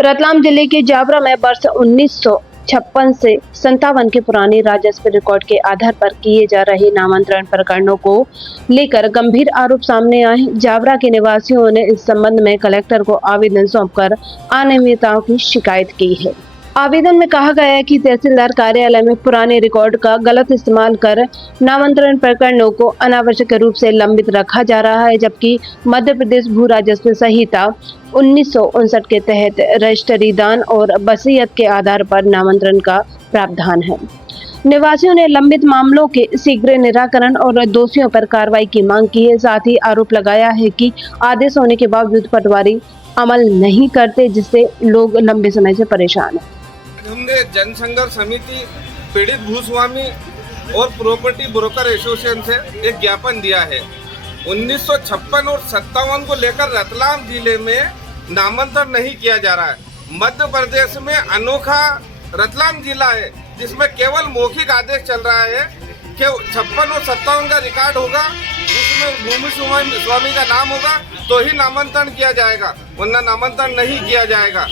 रतलाम जिले के जावरा में वर्ष 1956 से 57 के पुरानी राजस्व रिकॉर्ड के आधार पर किए जा रहे नामांतरण प्रकरणों को लेकर गंभीर आरोप सामने आए। जावरा के निवासियों ने इस संबंध में कलेक्टर को आवेदन सौंपकर अनियमितताओं की शिकायत की है। आवेदन में कहा गया है कि तहसीलदार कार्यालय में पुराने रिकॉर्ड का गलत इस्तेमाल कर नामांतरण प्रकरणों को अनावश्यक रूप से लंबित रखा जा रहा है, जबकि मध्य प्रदेश भू राजस्व संहिता 1959 के तहत रजिस्ट्री दान और वसीयत के आधार पर नामांतरण का प्रावधान है। निवासियों ने लंबित मामलों के शीघ्र निराकरण और दोषियों पर कार्रवाई की मांग की है। साथ ही आरोप लगाया है कि आदेश होने के बावजूद पटवारी अमल नहीं करते, जिससे लोग लंबे समय से परेशान हैं। हमने जन संघर्ष समिति, पीड़ित भूस्वामी और प्रॉपर्टी ब्रोकर एसोसिएशन से एक ज्ञापन दिया है। 1956 और 57 को लेकर रतलाम जिले में नामांतरण नहीं किया जा रहा है। मध्य प्रदेश में अनोखा रतलाम जिला है जिसमें केवल मौखिक आदेश चल रहा है कि 56 और 57 का रिकॉर्ड होगा, उसमें भूमि स्वामी का नाम होगा तो ही नामांतरण किया जाएगा, वरना नामांतरण नहीं किया जाएगा।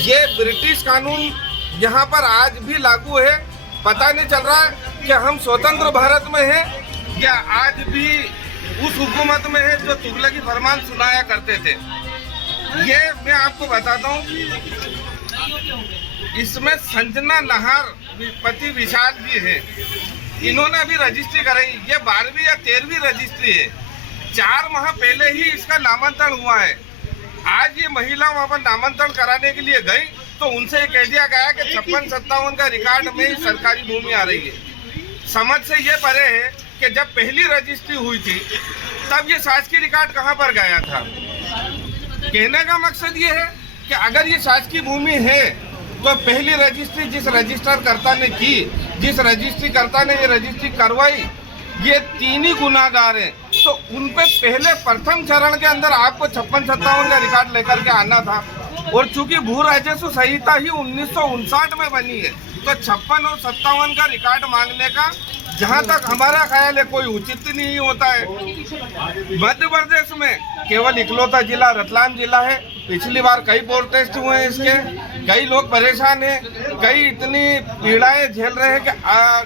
ये ब्रिटिश कानून यहाँ पर आज भी लागू है। पता नहीं चल रहा है कि हम स्वतंत्र भारत में हैं या आज भी उस हुकूमत में है जो तुगलकी फरमान सुनाया करते थे। ये मैं आपको बताता हूँ, इसमें संजना नहार पति विशाल भी है, इन्होंने भी रजिस्ट्री कराई। ये 12वीं या 13वीं रजिस्ट्री है। 4 माह पहले ही इसका नामांतरण हुआ है। आज ये महिला वहाँ पर नामांतरण कराने के लिए गई तो उनसे कह दिया गया कि 56-57 का रिकॉर्ड में ही सरकारी भूमि आ रही है। समझ से ये परे है कि जब पहली रजिस्ट्री हुई थी तब ये शासकीय रिकॉर्ड कहाँ पर गया था। कहने का मकसद ये है कि अगर ये शासकीय भूमि है तो पहली रजिस्ट्री जिस रजिस्टर कर्ता ने की, जिस रजिस्ट्री कर्ता ने ये रजिस्ट्री करवाई, ये 3 ही गुनाहगार हैं। तो उन पे पहले प्रथम चरण के अंदर आपको 56-57 का रिकॉर्ड लेकर के आना था। और चूंकि भू राजस्व संहिता ही 1959 में बनी है तो 56 और 57 का रिकॉर्ड मांगने का जहां तक हमारा ख्याल है कोई उचित नहीं होता है। मध्य प्रदेश में केवल इकलौता जिला रतलाम जिला है। पिछली बार कई प्रोटेस्ट हुए हैं इसके, कई लोग परेशान हैं, कई इतनी पीड़ाएं झेल रहे हैं कि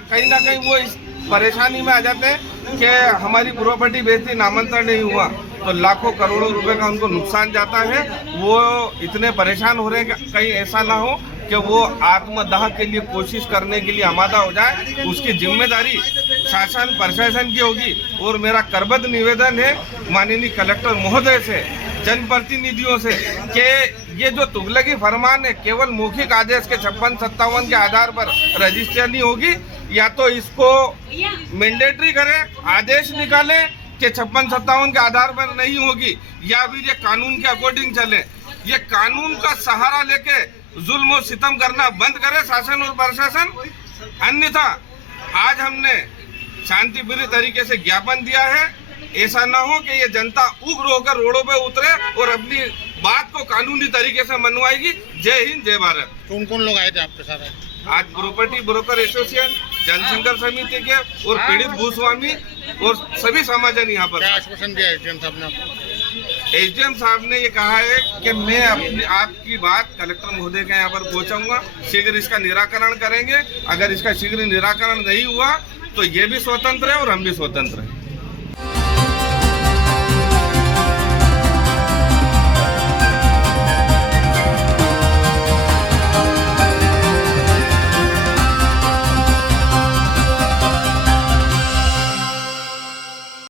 कहीं ना कहीं वो इस परेशानी में आ जाते हैं कि हमारी प्रॉपर्टी बेचती, नामांतरण नहीं हुआ तो लाखों करोड़ों रुपए का उनको नुकसान जाता है। वो इतने परेशान हो रहे हैं कि कहीं ऐसा ना हो कि वो आत्मदाह के लिए कोशिश करने के लिए आमादा हो जाए। उसकी जिम्मेदारी शासन प्रशासन की होगी। और मेरा करबद्ध निवेदन है माननीय कलेक्टर महोदय से, जनप्रतिनिधियों से कि ये जो तुगलकी फरमान है केवल मौखिक आदेश के 56-57 के आधार पर रजिस्ट्री नहीं होगी, या तो इसको मैंडेटरी करें, आदेश निकालें कि 56-57 के आधार पर नहीं होगी, या फिर ये कानून के अकॉर्डिंग चले। ये कानून का सहारा लेके जुल्म और सितम करना बंद करे शासन और प्रशासन। अन्यथा आज हमने शांतिप्रिय तरीके से ज्ञापन दिया है। ऐसा ना हो कि ये जनता उग्र होकर रोडों पे उतरे और अपनी बात को कानूनी तरीके से मनवाएगी। जय हिंद, जय भारत। कौन कौन लोग आए थे आपके साथ? आज प्रॉपर्टी ब्रोकर एसोसिएशन, जनसंघर्ष समिति के और पीड़ित भूस्वामी और सभी समाजन यहाँ पर। क्या आश्वासन दिया एसडीएम साहब ने आपको? एसडीएम साहब ने ये कहा है कि मैं अपनी आपकी बात कलेक्टर महोदय के यहाँ पर पहुँचाऊंगा, शीघ्र इसका निराकरण करेंगे। अगर इसका शीघ्र निराकरण नहीं हुआ तो ये भी स्वतंत्र है और हम भी स्वतंत्र हैं।